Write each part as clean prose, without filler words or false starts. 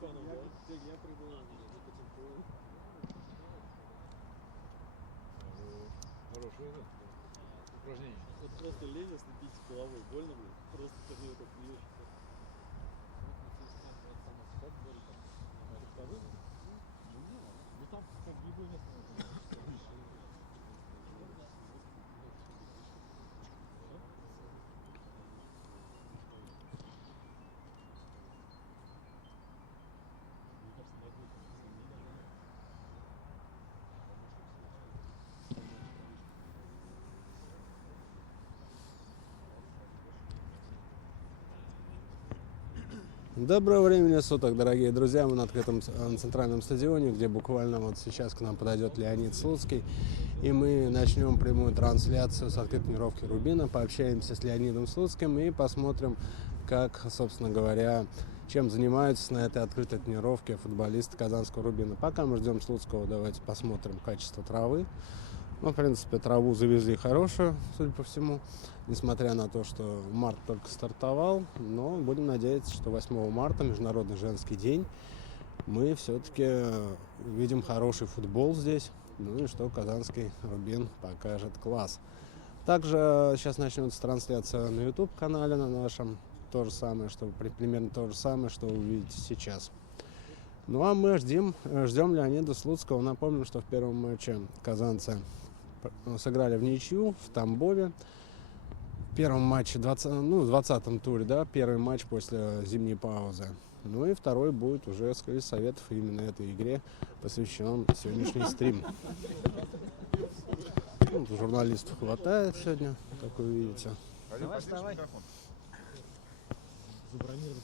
Я прыгал на Екатеринбург. Хорошее это упражнение. Вот просто лезешь, бить головой. Больно, блин. Просто херню так бьешь. Ну там как любое место. Доброго времени суток, дорогие друзья. Мы на открытом центральном стадионе, где буквально вот сейчас к нам подойдет Леонид Слуцкий. И мы начнем прямую трансляцию с открытой тренировки Рубина. Пообщаемся с Леонидом Слуцким и посмотрим, как, собственно говоря, чем занимаются на этой открытой тренировке футболисты казанского Рубина. Пока мы ждем Слуцкого, давайте посмотрим качество травы. Ну, в принципе, траву завезли хорошую, судя по всему, несмотря на то, что март только стартовал. Но будем надеяться, что 8 марта, Международный женский день, мы все-таки увидим хороший футбол здесь. Ну и что казанский Рубин покажет класс. Также сейчас начнется трансляция на YouTube-канале на нашем. То же самое, что примерно то же самое, что вы увидите сейчас. Ну а мы ждем Леонида Слуцкого. Напомним, что в первом матче казанцы сыграли в ничью в Тамбове. В первом матче, в 20-м туре, да, первый матч после зимней паузы. Ну и второй будет уже, скорее, советов именно этой игре посвящен сегодняшний стрим. Ну, журналистов хватает сегодня, как вы видите. Давай. Забронировать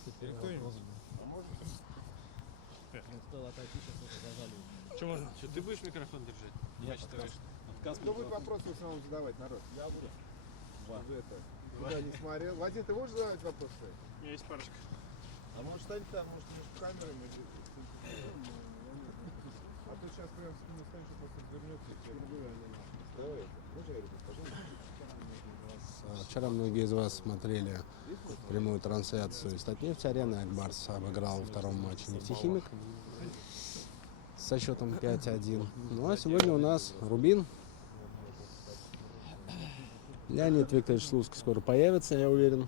Что можно? Что, ты будешь микрофон держать? Я считаю, Отказ. Кто будет вопросы в основном задавать, народ? Я буду. Куда не смотрел. Вадим, ты можешь задавать вопросы? У меня есть парочка. А может ставить там, может между камерами. А то сейчас прям спину станешь, просто вернется и тебе давай. Можно я говорю, пожалуйста? Вчера многие из вас смотрели прямую трансляцию из Татнефть-арены. Акбарс обыграл во втором матче Нефтехимик со счетом 5-1. Ну а сегодня у нас Рубин. Леонид Викторович Слуцкий скоро появится, я уверен.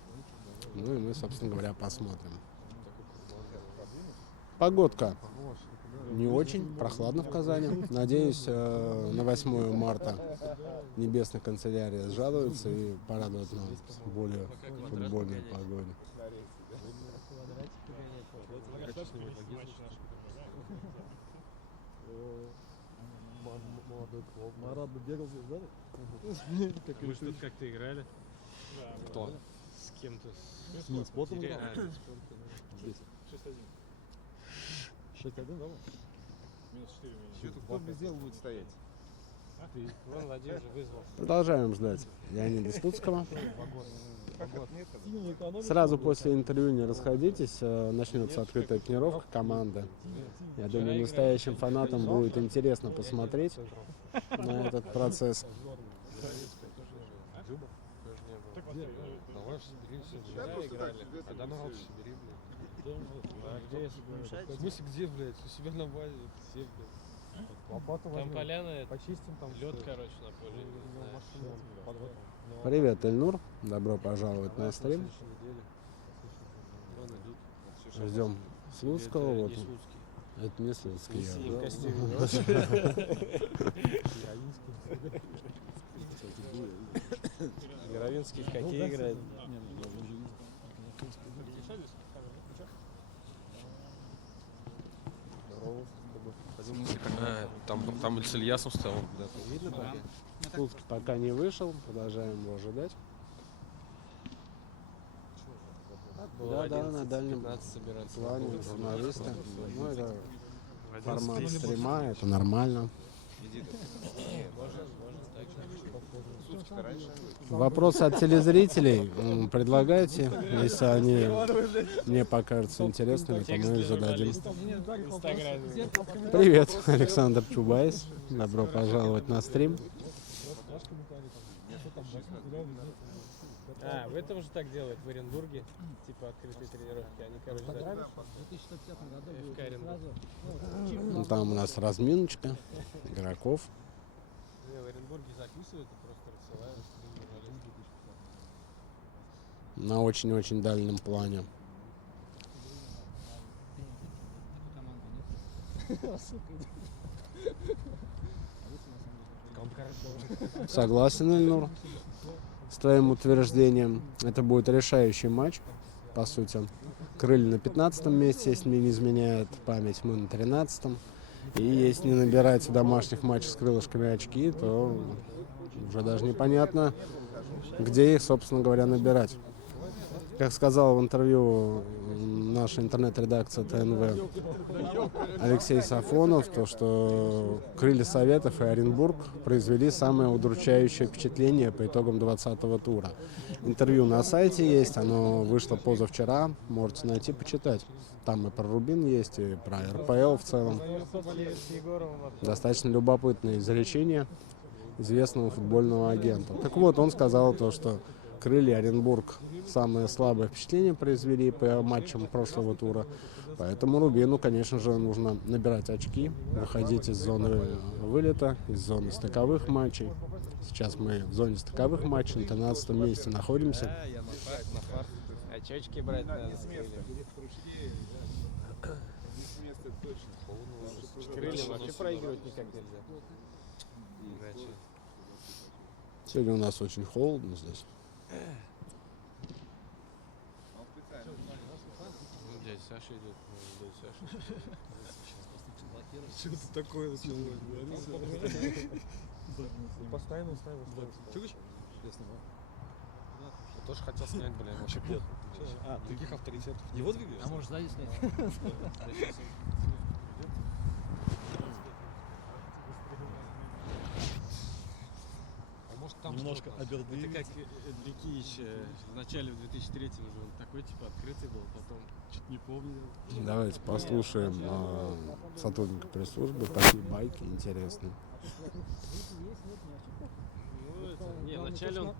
Ну и мы, собственно говоря, посмотрим. Погодка не очень, прохладно в Казани. Надеюсь, на 8 марта Небесная канцелярия сжалуется и порадует нам более футбольной погоде. Молодой клуб. Марат бы бегал здесь, да? Мы же тут как-то играли. Кто? С кем-то. С Минспотом играл? Здесь. 6-1. 6-1, да? Минус 4 у меня. Что тут кто без дела будет стоять? А ты? Вон Владимир же вызвал. Продолжаем ждать Леонида Слуцкого. Нет, Сильная экономика. Сразу после интервью не расходитесь, начнется открытая тренировка команды. Я думаю, настоящим фанатам будет интересно посмотреть на этот процесс. Давай соберимся. Да, просто так, А да народ собери, блядь. В смысле где, блядь? У себя на базе. Все, блядь. Там поляна, почистим, там лед, короче, на поле. Привет, Эльнур. Добро пожаловать на стрим. Ждем Слуцкого. Вот. Это не Слуцкий. Яровинский в хоккей играет. Там с Ильясом стал. Видно пока? Слуцкий пока не вышел. Продолжаем его ожидать. Да, на дальнем плане журналисты. Ну, это формат стрима, это нормально. Вопросы от телезрителей предлагайте, если они мне покажутся интересными, то мы их зададим. Привет, Александр Чубайс. Добро пожаловать на стрим. А, в этом же так делают, в Оренбурге. Типа открытые тренировки. Они, короче, В да. 2065 году ФК будет Оренбург. сразу. Ну, там у нас разминочка игроков. Не, в Оренбурге записывают и просто рассылают. На очень-очень дальнем плане. Согласен, Эльнур, с твоим утверждением. Это будет решающий матч, по сути. Крылья на 15 месте, если мне не изменяет память, мы на 13-м. И если не набирать в домашних матчах с крылышками очки, то уже даже непонятно, где их, собственно говоря, набирать. Как сказал в интервью наша интернет-редакция ТНВ Алексей Сафонов, то что Крылья Советов и Оренбург произвели самое удручающее впечатление по итогам 20-го тура. Интервью на сайте есть, оно вышло позавчера, можете найти, почитать. Там и про Рубин есть, и про РПЛ в целом. Достаточно любопытное изречение известного футбольного агента. Так вот, он сказал то, что Крылья Оренбург самое слабое впечатление произвели по матчам прошлого тура. Поэтому Рубину, конечно же, нужно набирать очки, выходить из зоны вылета, из зоны стыковых матчей. Сейчас мы в зоне стыковых матчей, на 13 месте находимся. Очечки брать надо с крыльев. Крылья вообще проигрывать никак нельзя. Иначе. Сегодня у нас очень холодно здесь. Ну, дядя Саша идет. Дядя Саша. Что это такое началось? Постоянно ставил. Что ты? Я тоже хотел снять, блин, вообще пьет. А, других авторитетов. Его двигаешь? А может сзади снять? Там Немножко что-то. обердывает. Это как Ликич в начале в 2003 уже он такой типа открытый был, потом Чуть не помню. Давайте послушаем сотрудника пресс-службы, такие байки интересные. ну, это, не, вначале он,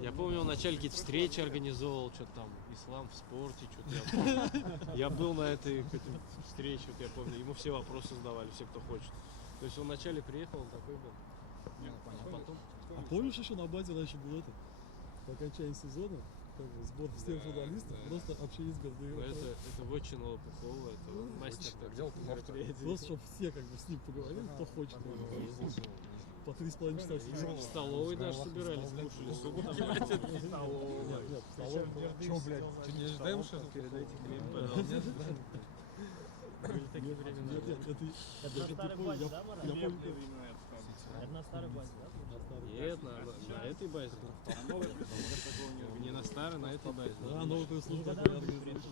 я помню, он вначале какие-то встречи организовывал, что-то там ислам в спорте, что-то я был на этой встрече, вот я помню, ему все вопросы задавали, все, кто хочет. То есть он вначале приехал, он такой был. А потом А помнишь, еще на базе раньше был этот, по окончании сезона, как бы, сбор всех журналистов, просто общение с Гордеевым. ну, это Вотчина Лопухова, это мастер Где он мероприятий. Просто, чтобы все как бы с ним поговорили, кто хочет. По 3,5 часа сидел. В столовой даже собирались, кушали суп. Там, блядь, это не столовая. Нет, в столовой. Че, блядь, ты не ожидаем, что Передайте хлеб, пожалуйста. Были такие времена. Нет, это ты понял, я помню. Это на старой базе, да? Нет, на этой базе. Не на старой, на этой базе. Да, новая пресс-служба организует.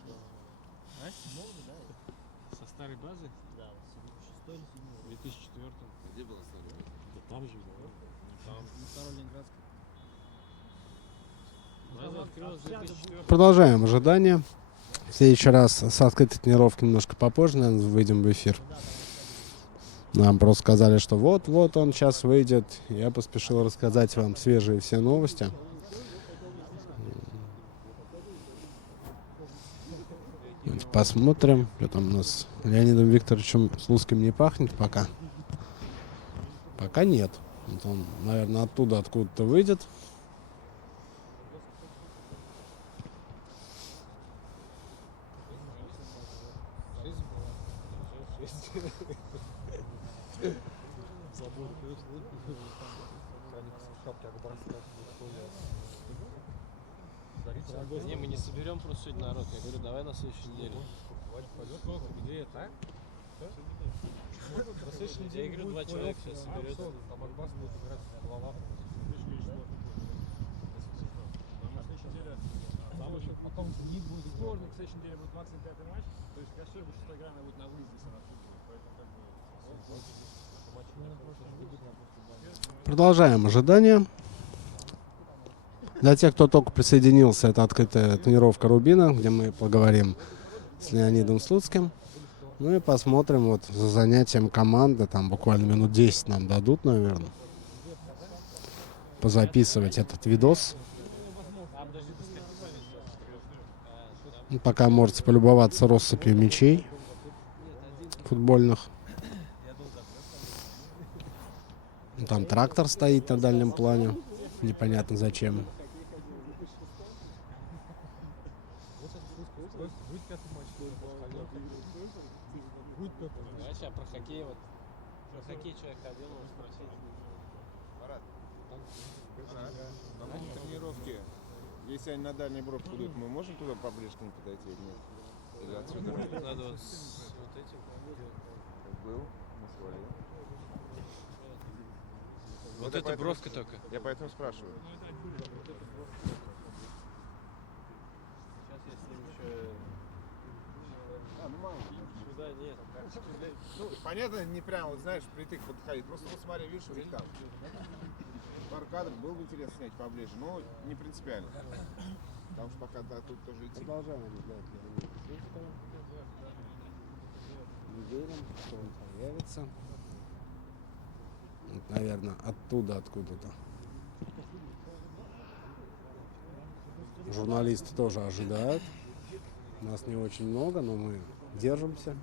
Со старой базы? Да, 6 или 7. В 2004. Где была старая? Да там же, да. На старой Ленинградской. База открылась в 2004. Продолжаем ожидание. В следующий раз с открытой тренировки немножко попозже, наверное, выйдем в эфир. Нам просто сказали, что вот он сейчас выйдет. Я поспешил рассказать вам свежие все новости. Посмотрим, что там у нас Леонидом Викторовичем Слуцким не пахнет пока. Пока нет. Вот он, наверное, оттуда откуда-то выйдет. Забор, Не, мы не соберем просто сегодня народ. Я говорю, давай на следующей неделе. Где это? На следующей неделе, я говорю, 2 человека сейчас соберется. Там Акбас будет играть в Лавах. Там еще Потом не будет. вторник, в следующей неделе будет максимум 5 матч. То есть Кашир будет 6 игра, она будет на выезде с Поэтому как бы... Продолжаем ожидание. Для тех, кто только присоединился, это открытая тренировка Рубина, где мы поговорим с Леонидом Слуцким. Ну и посмотрим вот за занятием команды. Там буквально минут 10 нам дадут, наверное, позаписывать этот видос. Пока можете полюбоваться россыпью мячей футбольных. Там трактор стоит на дальнем плане. Непонятно зачем. Будет пятый матч. Будет пятый матч. Знаешь, я про хоккей вот. Про хоккей человек ходил, его спросить. Марат, на нашей тренировке, если они на дальний бровку идут, мы можем туда поближе к ним подойти или нет? Или отсюда? Надо вот с вот этим. Как был, мы свалили. Вот я эта поэтому- бровка только. Я поэтому спрашиваю. Сейчас я с ним еще... Ну мало. Сюда нет. Ну, понятно, не прям, вот знаешь, впритык подходить. Просто вот смотри, видишь, уже там. Пару кадров было бы интересно снять поближе, но не принципиально. Потому что пока да, тут тоже идти. Продолжаем ждать Леонида Слуцкого. Мы верим, что он появится. Вот, наверное, оттуда, откуда-то. Журналисты тоже ожидают. Нас не очень много, но мы держимся.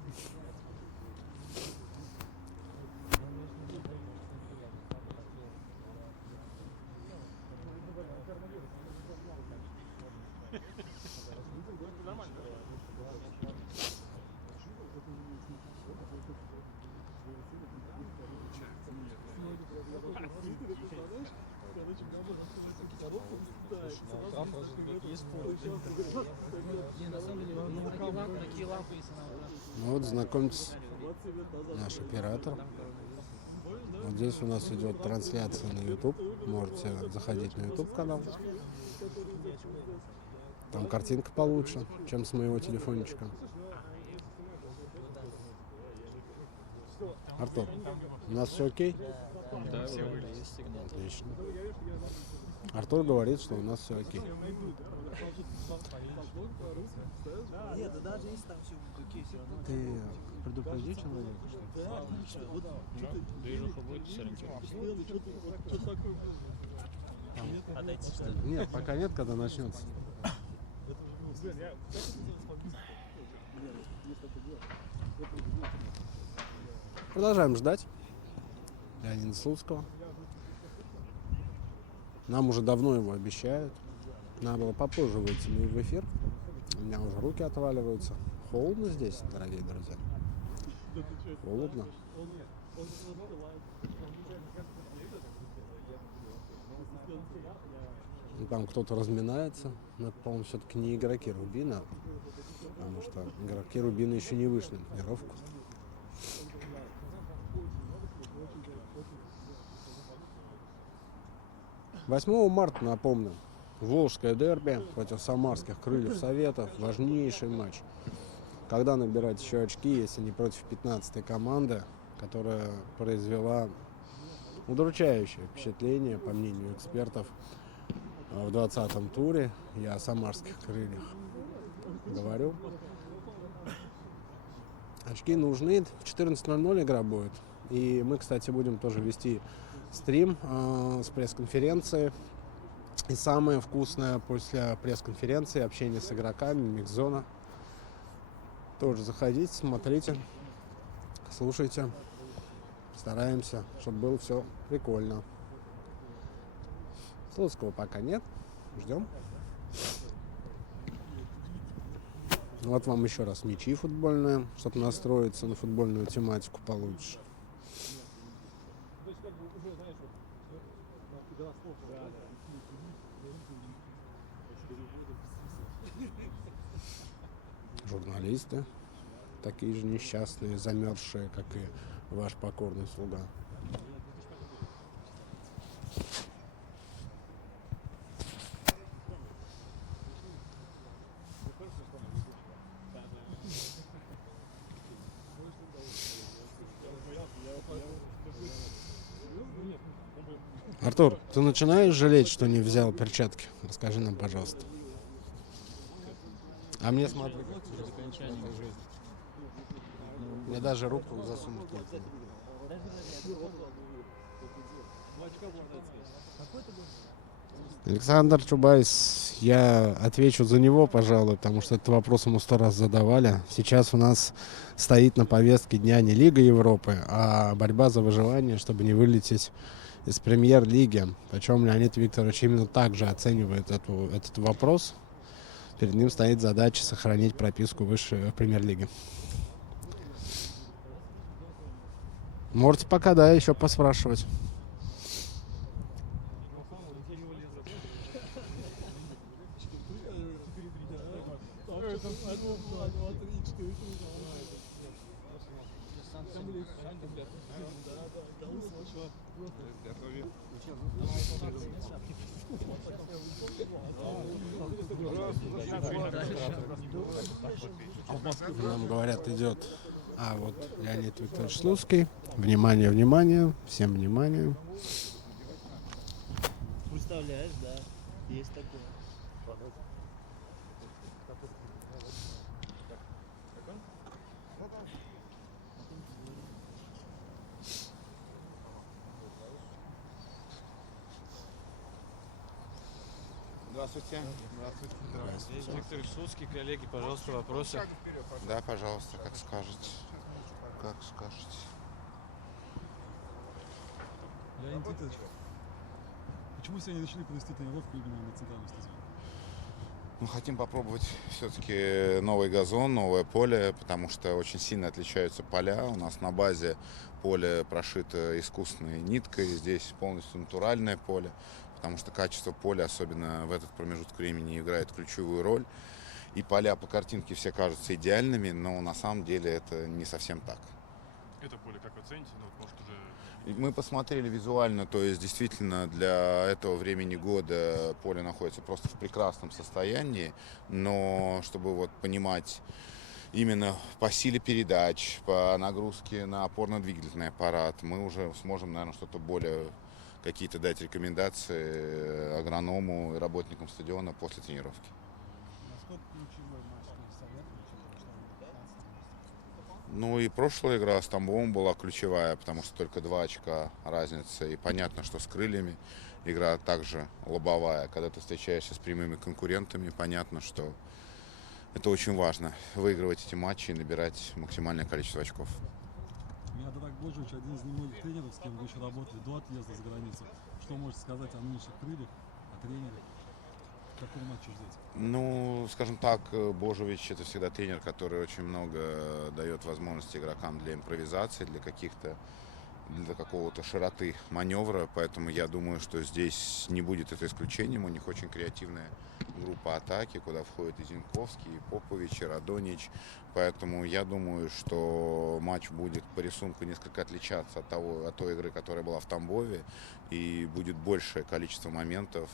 Не, на самом деле, такие лампы, если нам Ну вот, знакомьтесь, наш оператор. Вот здесь у нас идет трансляция на YouTube. Можете заходить на YouTube канал. Там картинка получше, чем с моего телефончика. Артур, у нас все окей? Да, все есть. Отлично. Артур говорит, что у нас все окей. Нет, да даже если там все какие все равно. Ты предупреди человека, что Движуха будет, сориентируйтесь. Отойти, что ли? нет, пока нет, когда начнется. Продолжаем ждать Леонида Слуцкого. Нам уже давно его обещают. Надо было попозже выйти в эфир. У меня уже руки отваливаются. Холодно здесь, дорогие друзья. Холодно. Ну, там кто-то разминается. Но это, по-моему, все-таки не игроки Рубина. Потому что игроки Рубина еще не вышли на тренировку. 8 марта, напомню, Волжское дерби против самарских крыльев Советов. Важнейший матч. Когда набирать еще очки, если не против 15-й команды, которая произвела удручающее впечатление, по мнению экспертов, в 20-м туре. Я о самарских крыльях говорю. Очки нужны. В 14:00 игра будет. И мы, кстати, будем тоже вести стрим с пресс-конференции. И самое вкусное после пресс-конференции общение с игроками, микс-зона. Тоже заходите, смотрите, слушайте. Стараемся, чтобы было все прикольно. Слуцкого пока нет. Ждем. Вот вам еще раз мячи футбольные, чтобы настроиться на футбольную тематику получше. Журналисты, такие же несчастные, замерзшие, как и ваш покорный слуга. Артур, ты начинаешь жалеть, что не взял перчатки? Расскажи нам, пожалуйста. А мне смотри, как тяжело. Мне даже руку засунуть некуда. Александр Чубайс, я отвечу за него, пожалуй, потому что этот вопрос ему 100 раз задавали. Сейчас у нас стоит на повестке дня не Лига Европы, а борьба за выживание, чтобы не вылететь из премьер-лиги. Причем Леонид Викторович именно так же оценивает этот вопрос. Перед ним стоит задача сохранить прописку выше премьер-лиги. Можете пока, да, еще поспрашивать. Нам говорят, идет. А вот Леонид Викторович Слуцкий. Внимание, внимание, всем внимание. Представляешь, да, есть такое. Здравствуйте. Здравствуйте. Виктор Слуцкий, коллеги, пожалуйста, вопросы. Да, пожалуйста, как скажете. Как скажете. Леонид Викторович, почему сегодня не решили провести тренировку именно на центральном стадионе? Мы хотим попробовать все-таки новый газон, новое поле, потому что очень сильно отличаются поля. У нас на базе поле прошито искусственной ниткой, здесь полностью натуральное поле, потому что качество поля, особенно в этот промежуток времени, играет ключевую роль. И поля по картинке все кажутся идеальными, но на самом деле это не совсем так. Это поле как вы оцените? Ну, вот, может, уже... Мы посмотрели визуально, то есть действительно для этого времени года поле находится просто в прекрасном состоянии, но чтобы вот понимать именно по силе передач, по нагрузке на опорно-двигательный аппарат, мы уже сможем, наверное, что-то более, какие-то дать рекомендации агроному и работникам стадиона после тренировки. Ну и прошлая игра с Тамбовом была ключевая, потому что только 2 очка разница. И понятно, что с крыльями игра также лобовая. Когда ты встречаешься с прямыми конкурентами, понятно, что это очень важно. Выигрывать эти матчи и набирать максимальное количество очков. Миодраг Боджевич один из немногих тренеров, с кем вы еще работали до отъезда за границу. Что можете сказать о нынешних крыльях, о тренере? Какой матч ждете? Ну, скажем так, Божевич — это всегда тренер, который очень много дает возможности игрокам для импровизации, для какого-то широты маневра, поэтому я думаю, что здесь не будет это исключением. У них очень креативная группа атаки, куда входят и Зинковский, и Попович, и Радонич, поэтому я думаю, что матч будет по рисунку несколько отличаться от той игры, которая была в Тамбове, и будет большее количество моментов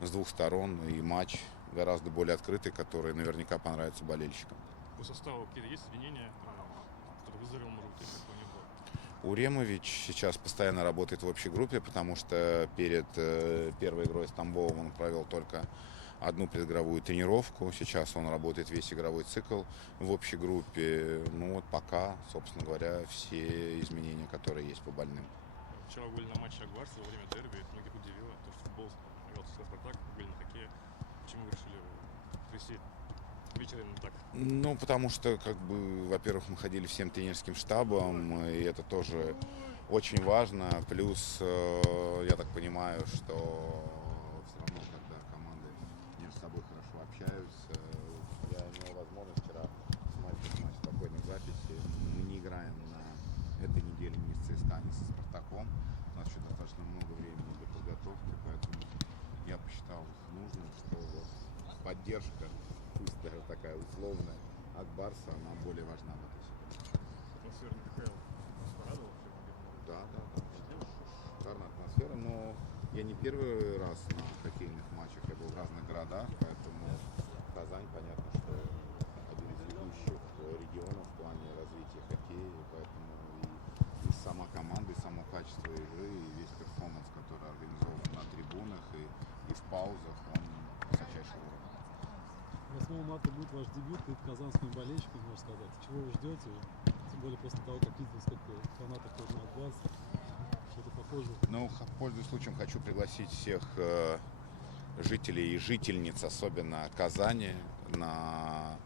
с двух сторон, и матч гораздо более открытый, который наверняка понравится болельщикам. По составу какие-то есть изменения? Кто-то выздоровел, может быть, такого не было? Уремович сейчас постоянно работает в общей группе, потому что перед первой игрой с Тамбовым он провел только одну предигровую тренировку. Сейчас он работает весь игровой цикл в общей группе. Ну вот пока, собственно говоря, все изменения, которые есть по больным. Вчера вы были на матче Акбарса во время дерби. Это многих удивило. То, что футбол игрался со Спартак, были на хоккее. Почему вы решили провести вечер именно так? Ну, потому что, во-первых, мы ходили всем тренерским штабом, и это тоже очень важно. Плюс, я так понимаю, что все равно, когда команды между собой хорошо общаются, я имел возможность вчера смотреть спокойной записи. Мы не играем на этой неделе ни с ЦСКА, ни со Спартаком. У нас еще достаточно много времени для подготовки, поэтому я посчитал нужным, что вот поддержка, пусть даже такая условная, от Барса, она более важна в этой ситуации. Атмосфера не такая порадовала? Да. Шикарная атмосфера, но я не первый раз на хоккейных матчах, я был в разных городах, поэтому Казань, понятно, что один из ведущих регионов в плане развития хоккея, поэтому и сама команда, и само качество игры, и весь перформанс, который организован на трибунах и в паузах, он высочайшего уровня. 8 марта будет ваш дебют перед казанскими болельщиками, можно сказать. Чего вы ждете? Тем более после того, как видели, сколько фанатов тоже от вас. Что-то похожее. Ну, пользуясь случаем, хочу пригласить всех жителей и жительниц, особенно Казани, на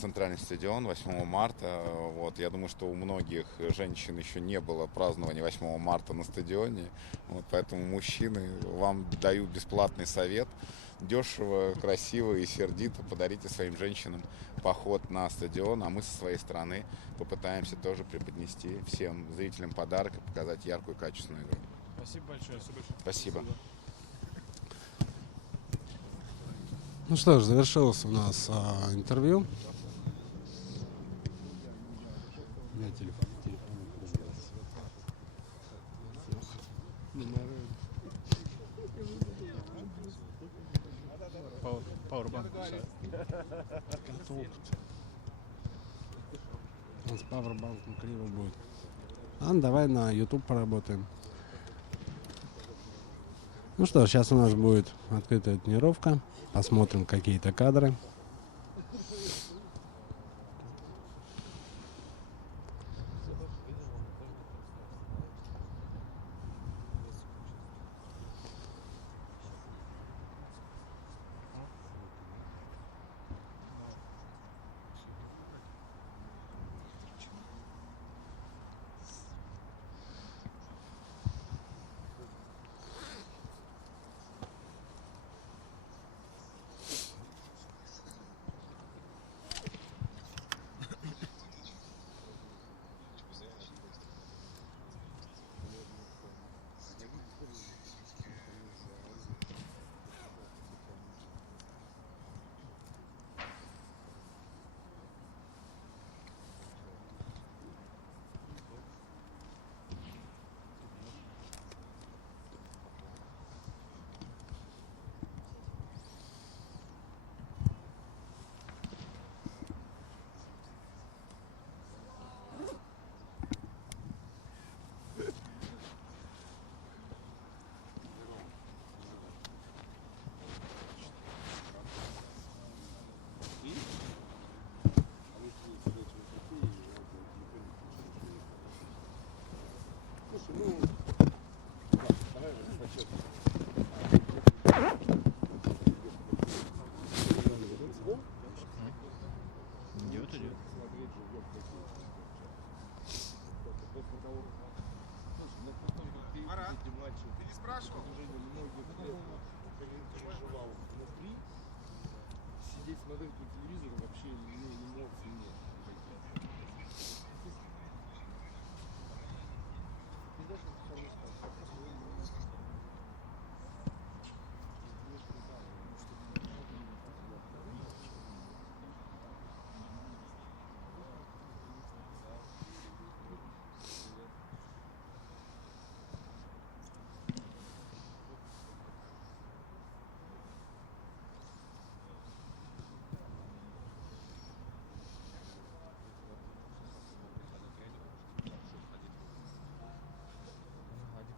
центральный стадион 8 марта. Вот, я думаю, что у многих женщин еще не было празднования 8 марта на стадионе. Вот, поэтому, мужчины, вам даю бесплатный совет. Дешево, красиво и сердито подарите своим женщинам поход на стадион, а мы со своей стороны попытаемся тоже преподнести всем зрителям подарок и показать яркую, качественную игру. Спасибо большое. Спасибо. Ну что ж, завершилось у нас интервью. У меня телефон Powerbank. У нас пауэрбанком криво будет. Ладно, давай на YouTube поработаем. Ну что, сейчас у нас будет открытая тренировка. Посмотрим какие-то кадры. Марат, ты не спрашивал? Сидеть смотреть по телевизору вообще эмоций нет.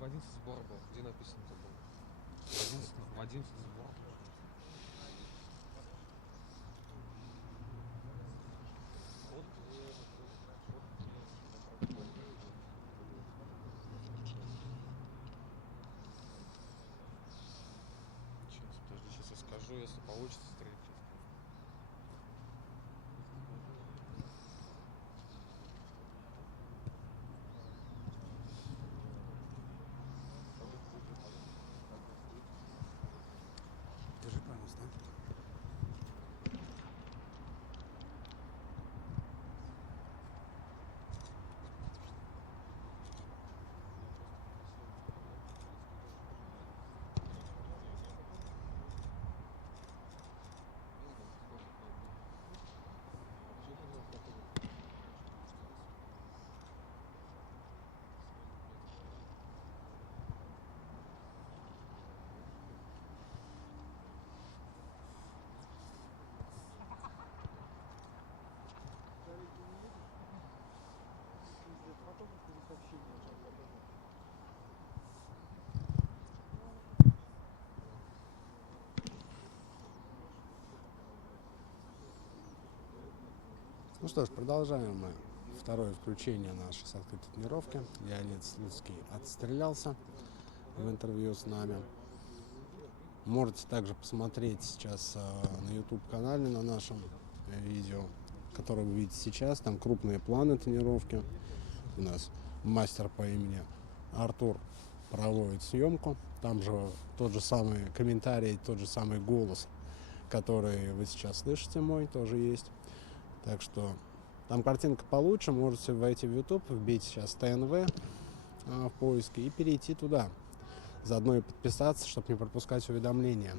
В 11 сбор был. Где написано-то было? В 11 сбор. Сейчас, подожди, сейчас я скажу, если получится стрелять. Держи, пожалуйста. Ну что ж, продолжаем мы второе включение нашей с открытой тренировки. Леонид Слуцкий отстрелялся в интервью с нами. Можете также посмотреть сейчас на YouTube-канале на нашем видео, которое вы видите сейчас. Там крупные планы тренировки. У нас мастер по имени Артур проводит съемку. Там же тот же самый комментарий, тот же самый голос, который вы сейчас слышите мой, тоже есть. Так что там картинка получше. Можете войти в YouTube, вбить сейчас ТНВ в поиске и перейти туда. Заодно и подписаться, чтобы не пропускать уведомления.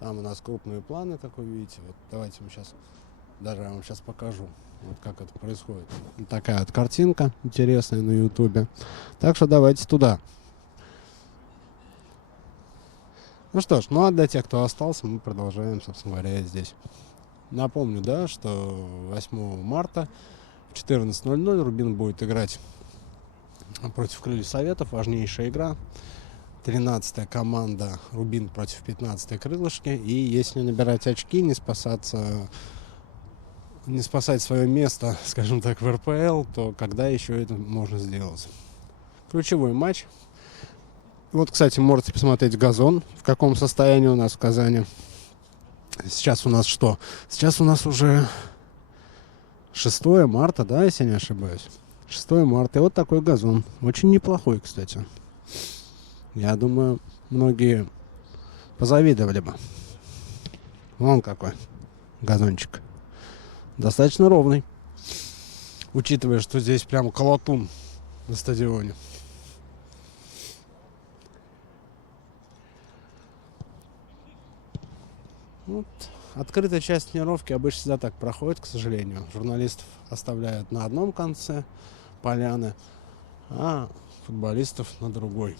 Там у нас крупные планы, как вы видите. Вот давайте мы сейчас, даже я вам сейчас покажу, вот как это происходит. Вот такая вот картинка интересная на ютубе. Так что давайте туда. Ну что ж, ну а для тех, кто остался, мы продолжаем, собственно говоря, здесь. Напомню, да, что 8 марта в 14:00 Рубин будет играть против Крыльев Советов. Важнейшая игра. 13-я команда Рубин против 15-й Крылышки. И если набирать очки, не спасать свое место, скажем так, в РПЛ, то когда еще это можно сделать? Ключевой матч. Вот, кстати, можете посмотреть газон, в каком состоянии у нас в Казани. Сейчас у нас что? Сейчас у нас уже 6 марта, да, если не ошибаюсь. 6 марта. И вот такой газон. Очень неплохой, кстати. Я думаю, многие позавидовали бы. Вон какой газончик. Достаточно ровный. Учитывая, что здесь прям колотун на стадионе. Вот. Открытая часть тренировки обычно всегда так проходит, к сожалению. Журналистов оставляют на одном конце поляны, а футболистов на другой.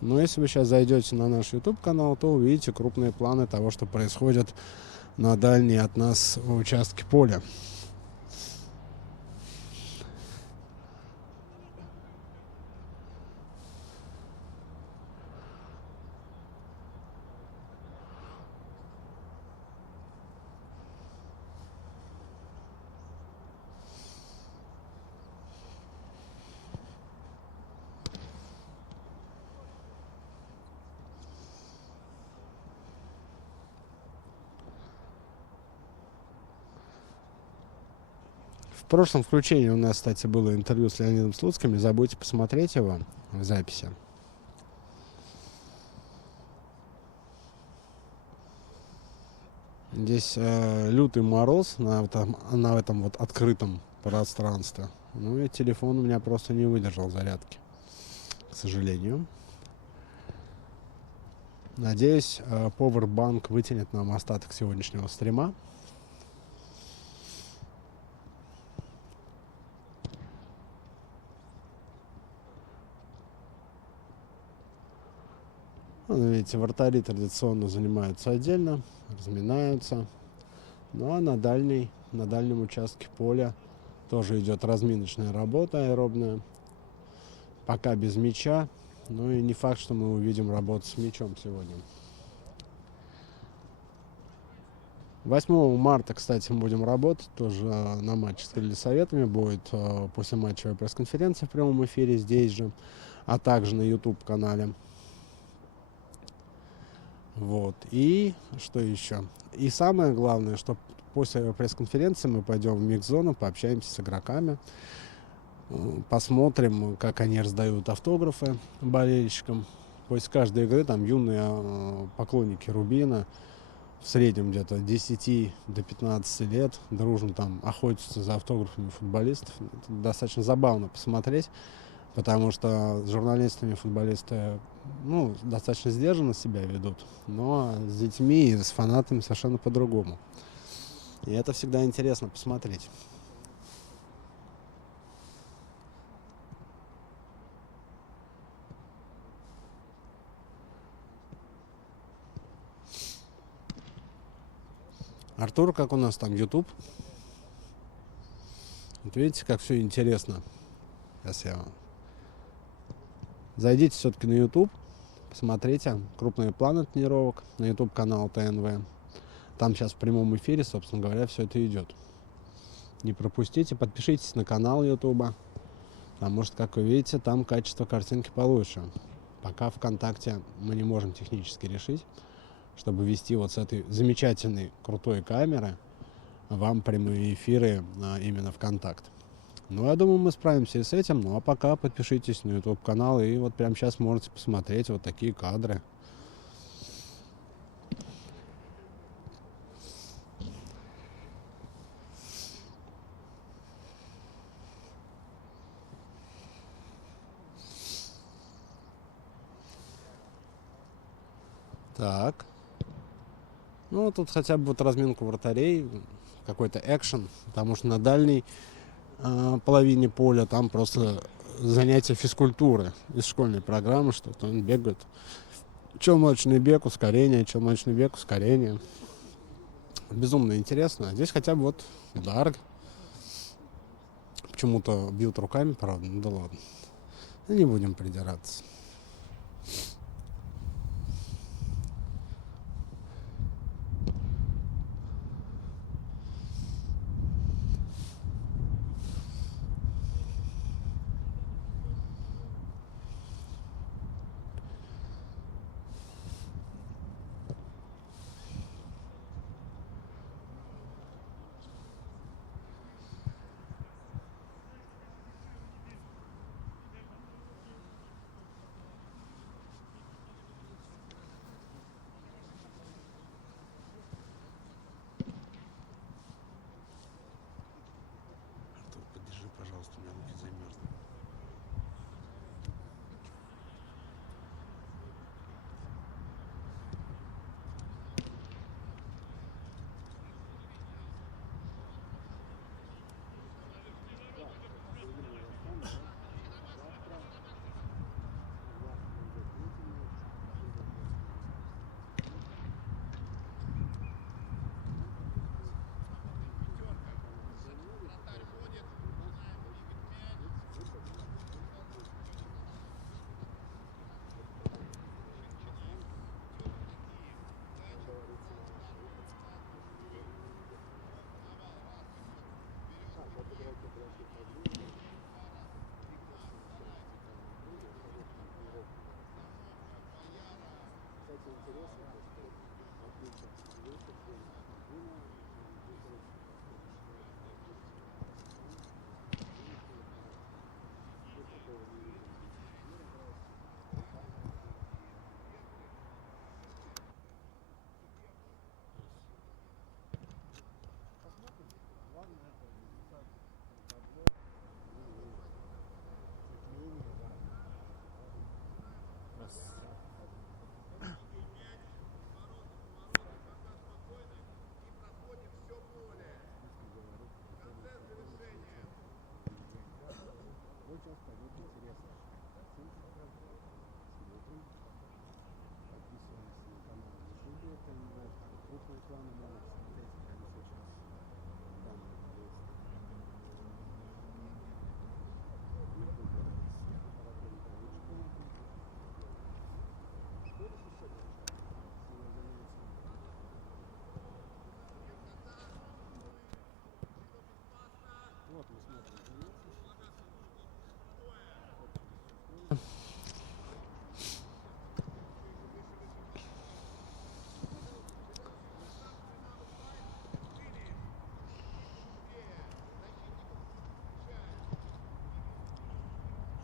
Но если вы сейчас зайдете на наш YouTube-канал, то увидите крупные планы того, что происходит на дальней от нас участке поля. В прошлом включении у нас, кстати, было интервью с Леонидом Слуцким. Не забудьте посмотреть его в записи. Здесь лютый мороз на этом вот открытом пространстве. Ну и телефон у меня просто не выдержал зарядки, к сожалению. Надеюсь, Powerbank вытянет нам остаток сегодняшнего стрима. Видите, вратари традиционно занимаются отдельно, разминаются. Ну а на дальнем участке поля тоже идет разминочная работа аэробная. Пока без мяча. Ну и не факт, что мы увидим работу с мячом сегодня. 8 марта, кстати, мы будем работать тоже на матче с Крыльев Советами. Будет послематчевая пресс-конференция в прямом эфире здесь же, а также на YouTube-канале. Вот. И что еще? И самое главное, что после пресс-конференции мы пойдем в микс-зону, пообщаемся с игроками, посмотрим, как они раздают автографы болельщикам. После каждой игры там юные поклонники Рубина в среднем где-то 10 до 15 лет дружно там охотятся за автографами футболистов. Это достаточно забавно посмотреть, потому что с журналистами футболисты достаточно сдержанно себя ведут, но с детьми и с фанатами совершенно по-другому. И это всегда интересно посмотреть. Артур, как у нас там YouTube? Вот видите, как все интересно. Сейчас я вам... Зайдите все-таки на YouTube, посмотрите крупные планы тренировок на YouTube-канал ТНВ. Там сейчас в прямом эфире, собственно говоря, все это идет. Не пропустите, подпишитесь на канал YouTube, потому что, как вы видите, там качество картинки получше. Пока ВКонтакте мы не можем технически решить, чтобы вести вот с этой замечательной, крутой камеры вам прямые эфиры именно ВКонтакт. Ну, я думаю, мы справимся и с этим. Ну, а пока подпишитесь на YouTube-канал, и вот прямо сейчас можете посмотреть вот такие кадры. Так. Ну, тут хотя бы вот разминку вратарей, какой-то экшен, потому что на дальней половине поля там просто занятия физкультуры из школьной программы, что там бегают. Челночный бег, ускорение, челночный бег, ускорение. Безумно интересно. А здесь хотя бы вот удар. Почему-то бьют руками, правда, ну да ладно. Ну, не будем придираться. Подержи, пожалуйста, у меня руки замерзли.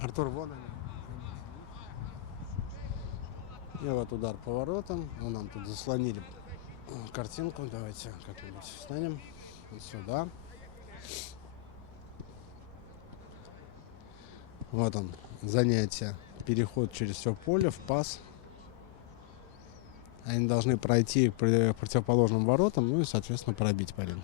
Артур, вон они. И вот удар поворотом. Ну, нам тут заслонили картинку. Давайте как-нибудь встанем. Вот сюда. Вот он, занятие. Переход через все поле в пас. Они должны пройти к противоположным воротам, ну и, соответственно, пробить по ним.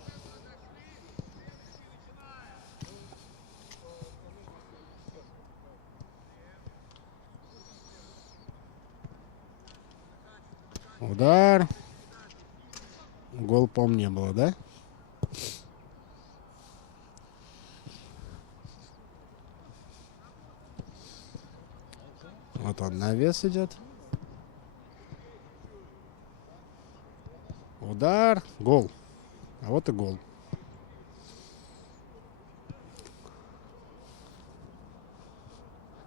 Удар. Гол, по-моему, не было, да? Вот он, навес идет. Удар. Гол. А вот и гол.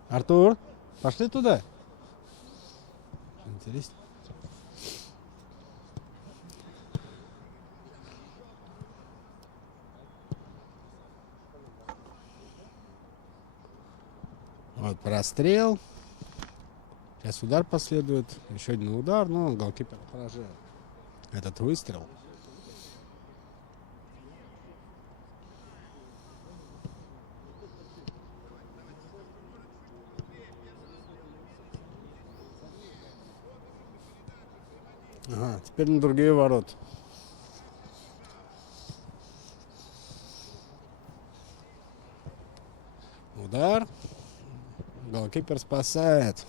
Артур, пошли туда. интереснее. Вот прострел. Сейчас удар последует. Еще один удар, но голкипер поражает этот выстрел. Ага, теперь на другие ворота. Удар. Голкипер спасает.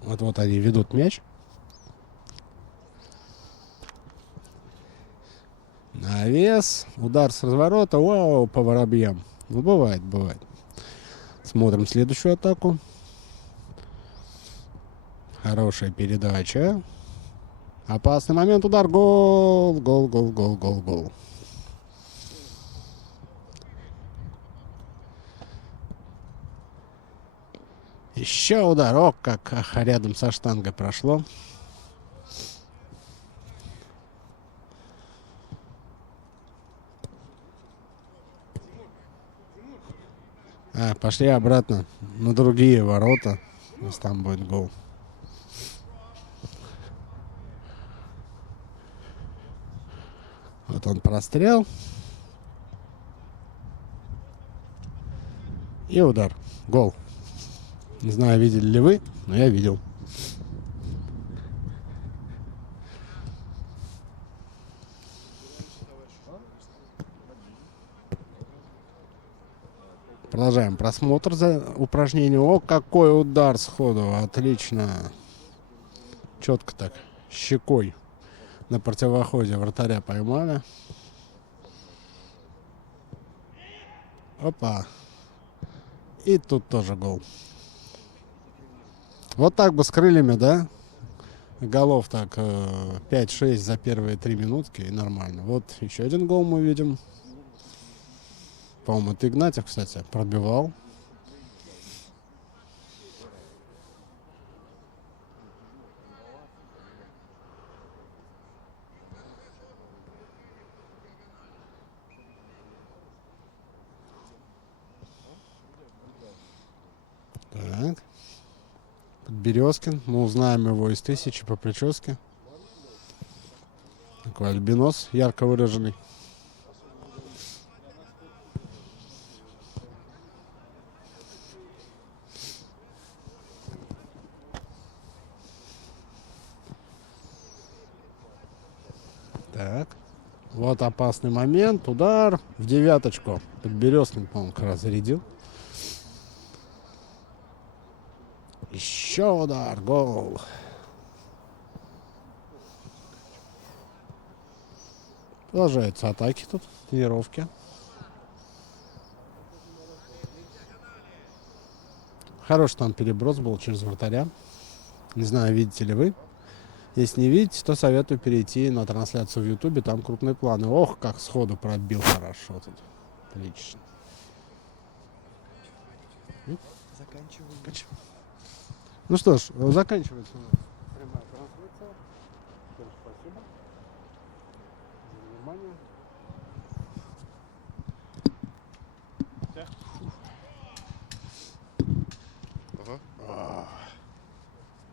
Вот они ведут мяч. Навес. Удар с разворота. Вау, по воробьям. Ну, бывает. Смотрим следующую атаку. Хорошая передача. Опасный момент. Удар. Гол. Гол. Еще удар. О, как рядом со штангой прошло. Пошли обратно на другие ворота. У нас там будет гол. Вот он прострел. И удар. Гол. Не знаю, видели ли вы, но я видел. Продолжаем просмотр за упражнением. О, какой удар сходу. Отлично. Четко так. Щекой на противоходе вратаря поймали. Опа. И тут тоже гол. Вот так бы с крыльями, да? Голов так 5-6 за первые 3 минутки и нормально. Вот еще один гол мы видим. По-моему, это Игнатьев, кстати, пробивал. Так. Подберезкин. Мы узнаем его из 1000 по прическе. Такой альбинос ярко выраженный. Так. Вот опасный момент. Удар в девяточку. Подберезкин, по-моему, как раз зарядил. Еще удар. Гол. Продолжаются атаки тут. Тренировки. Хороший там переброс был через вратаря. Не знаю, видите ли вы. Если не видите, то советую перейти на трансляцию в Ютубе. Там крупные планы. Ох, как сходу пробил хорошо тут. Отлично. Заканчиваем. Ну что ж, заканчивается у нас прямая трансляция. Всем спасибо за внимание.